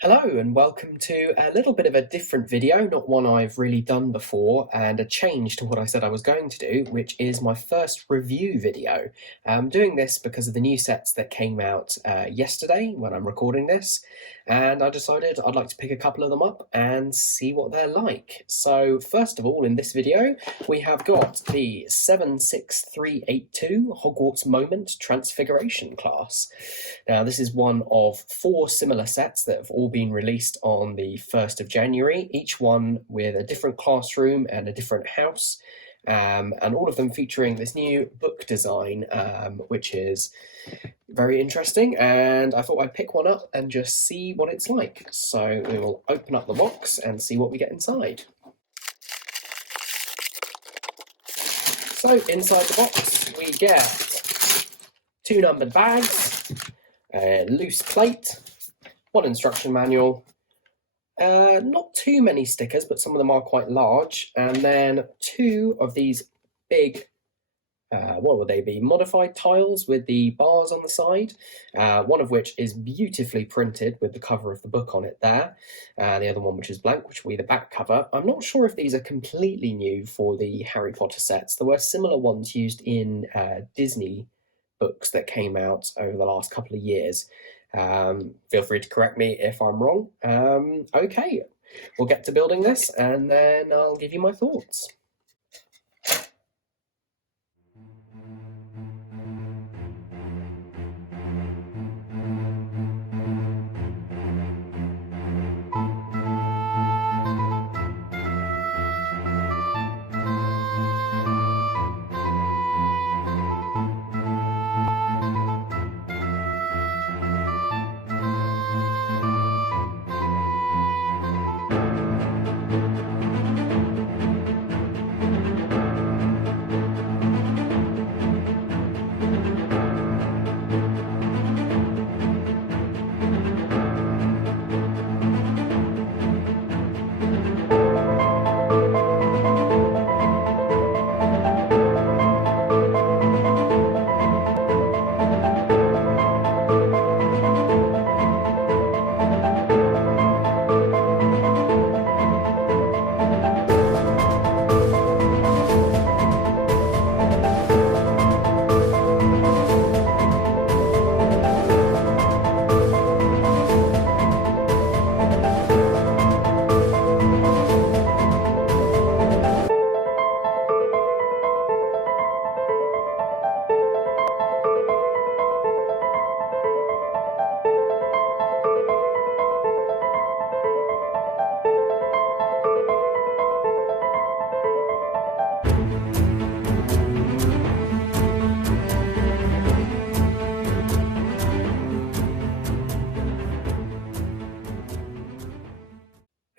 Hello and welcome to a little bit of a different video, not one I've really done before, and a change to what I said I was going to do, which is my first review video. I'm doing this because of the new sets that came out yesterday when I'm recording this, and I decided I'd like to pick a couple of them up and see what they're like. So first of all, in this video, we have got the 76382 Hogwarts Moment Transfiguration class. Now, this is one of 4 similar sets that have all been released on the 1st of January, each one with a different classroom and a different house, and all of them featuring this new book design, which is very interesting, and I thought I'd pick one up and just see what it's like. So we will open up the box and see what we get inside. So inside the box we get 2 numbered bags, a loose plate, 1 instruction manual, not too many stickers, but some of them are quite large, and then 2 of these big, what would they be, modified tiles with the bars on the side, one of which is beautifully printed with the cover of the book on it there, the other one which is blank, which will be the back cover. I'm not sure if these are completely new for the Harry Potter sets. There were similar ones used in Disney books that came out over the last couple of years. Feel free to correct me if I'm wrong. Okay, we'll get to building this and then I'll give you my thoughts.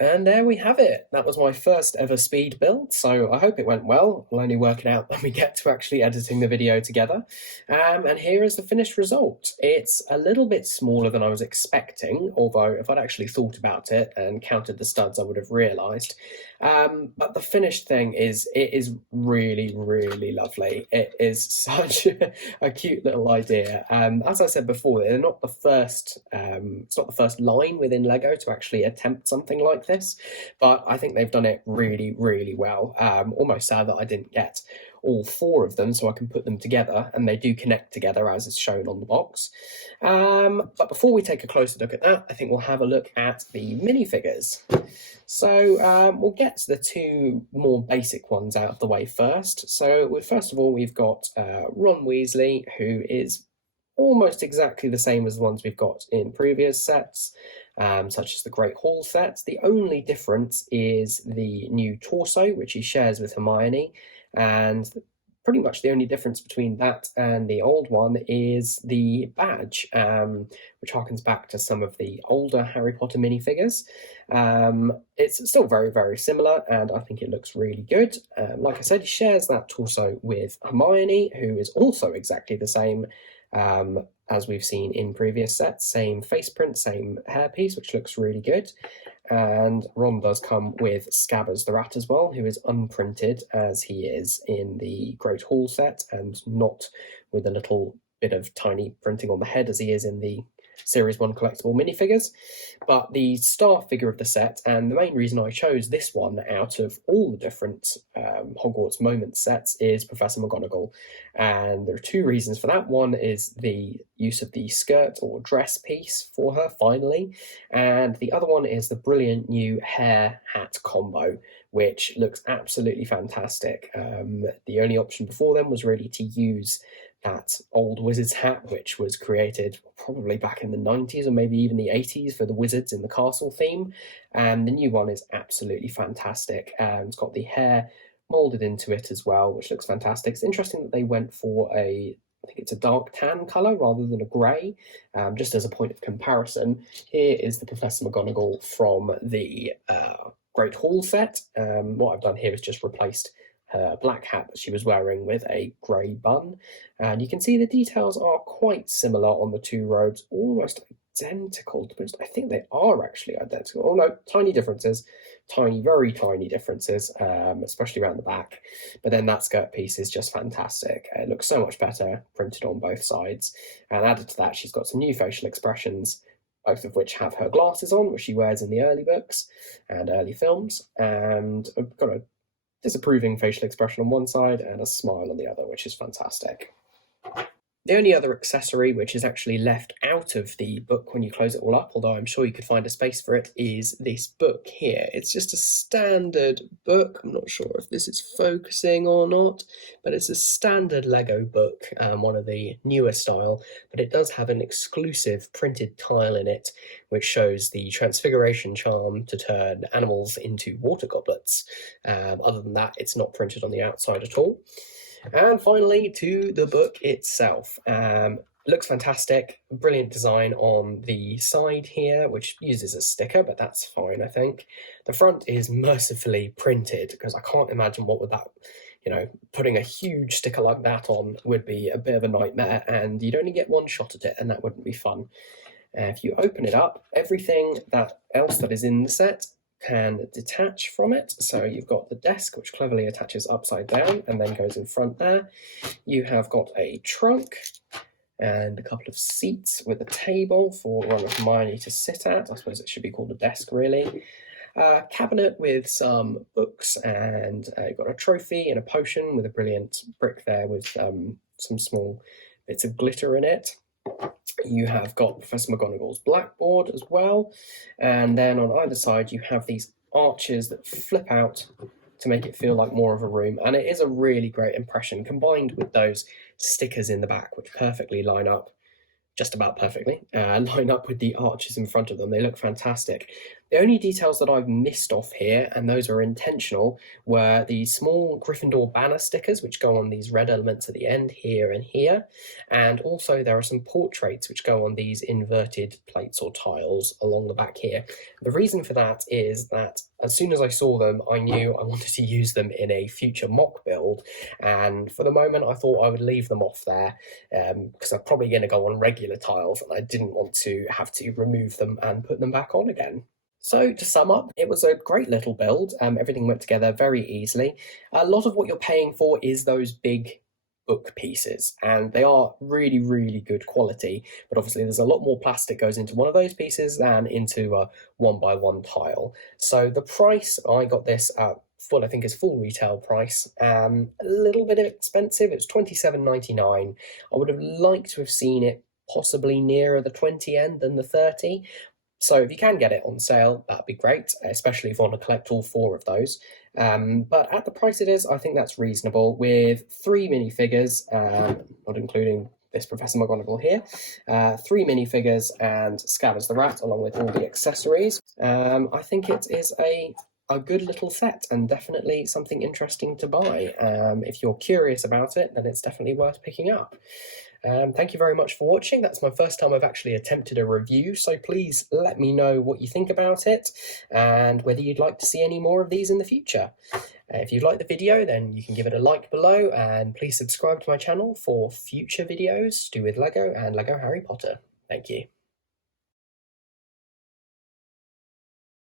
And there we have it. That was my first ever speed build, so I hope it went well. We'll only work it out when we get to actually editing the video together. And here is the finished result. It's a little bit smaller than I was expecting, although if I'd actually thought about it and counted the studs, I would have realised. But the finished thing it is really, really lovely. It is such a cute little idea. As I said before, they're not the first. It's not the first line within Lego to actually attempt something like this, but I think they've done it really, really well. Almost sad that I didn't get all 4 of them so I can put them together, and they do connect together as is shown on the box. But before we take a closer look at that, I think we'll have a look at the minifigures. So we'll get to the 2 more basic ones out of the way first. So first of all, we've got Ron Weasley, who is almost exactly the same as the ones we've got in previous sets, such as the Great Hall set. The only difference is the new torso, which he shares with Hermione, and pretty much the only difference between that and the old one is the badge, which harkens back to some of the older Harry Potter minifigures. It's still very, very similar, and I think it looks really good. Like I said, he shares that torso with Hermione, who is also exactly the same as we've seen in previous sets. Same face print, same hairpiece, which looks really good. And Ron does come with Scabbers the Rat as well, who is unprinted as he is in the Great Hall set, and not with a little bit of tiny printing on the head as he is in the Series 1 collectible minifigures. But the star figure of the set, and the main reason I chose this one out of all the different Hogwarts Moment sets, is Professor Mcgonagall. And there are two reasons for that. One is the use of the skirt or dress piece for her, finally. And the other one is the brilliant new hair hat combo, which looks absolutely fantastic. The only option before them was really to use that old wizard's hat, which was created probably back in the 90s or maybe even the 80s for the wizards in the castle theme. And the new one is absolutely fantastic. It's got the hair molded into it as well, which looks fantastic. It's interesting that they went for I think it's a dark tan colour rather than a grey, just as a point of comparison. Here is the Professor McGonagall from the Great Hall set. What I've done here is just replaced her black hat that she was wearing with a grey bun. And you can see the details are quite similar on the two robes, almost identical. I think they are actually identical. Oh no, tiny differences. Tiny, very tiny differences, especially around the back. But then that skirt piece is just fantastic. It looks so much better printed on both sides. And added to that, she's got some new facial expressions, both of which have her glasses on, which she wears in the early books and early films. And I've got a disapproving facial expression on one side and a smile on the other, which is fantastic. The only other accessory which is actually left out of the book when you close it all up, although I'm sure you could find a space for it, is this book here. It's just a standard book. I'm not sure if this is focusing or not, but it's a standard Lego book, one of the newer style, but it does have an exclusive printed tile in it, which shows the Transfiguration charm to turn animals into water goblets. Other than that, it's not printed on the outside at all. And finally, to the book itself. Looks fantastic, brilliant design on the side here, which uses a sticker, but that's fine, I think. The front is mercifully printed, because I can't imagine what would that, putting a huge sticker like that on would be a bit of a nightmare, and you'd only get one shot at it, and that wouldn't be fun. If you open it up, everything else that is in the set can detach from it. So you've got the desk, which cleverly attaches upside down and then goes in front there. You have got a trunk and a couple of seats with a table for Ron and Hermione to sit at. I suppose it should be called a desk, really. A cabinet with some books, and you've got a trophy and a potion with a brilliant brick there with some small bits of glitter in it. You have got Professor McGonagall's blackboard as well, and then on either side you have these arches that flip out to make it feel like more of a room, and it is a really great impression, combined with those stickers in the back, which perfectly line up, just about perfectly, line up with the arches in front of them. They look fantastic. The only details that I've missed off here, and those are intentional, were the small Gryffindor banner stickers, which go on these red elements at the end, here and here. And also there are some portraits which go on these inverted plates or tiles along the back here. The reason for that is that as soon as I saw them, I knew I wanted to use them in a future mock build. And for the moment, I thought I would leave them off there because I'm probably going to go on regular tiles, and I didn't want to have to remove them and put them back on again. So to sum up, it was a great little build. Everything went together very easily. A lot of what you're paying for is those big book pieces, and they are really, really good quality. But obviously there's a lot more plastic goes into one of those pieces than into a 1x1 tile. So the price, I got this at I think is full retail price. A little bit expensive. It was $27.99. I would have liked to have seen it possibly nearer the 20 end than the 30. So if you can get it on sale, that'd be great, especially if you want to collect all 4 of those. But at the price it is, I think that's reasonable, with 3 minifigures, not including this Professor McGonagall here, 3 minifigures and Scabbers the Rat, along with all the accessories. I think it is a good little set, and definitely something interesting to buy. If you're curious about it, then it's definitely worth picking up. Thank you very much for watching. That's my first time I've actually attempted a review, so please let me know what you think about it and whether you'd like to see any more of these in the future. If you've liked the video, then you can give it a like below, and please subscribe to my channel for future videos to do with Lego and Lego Harry Potter. Thank you.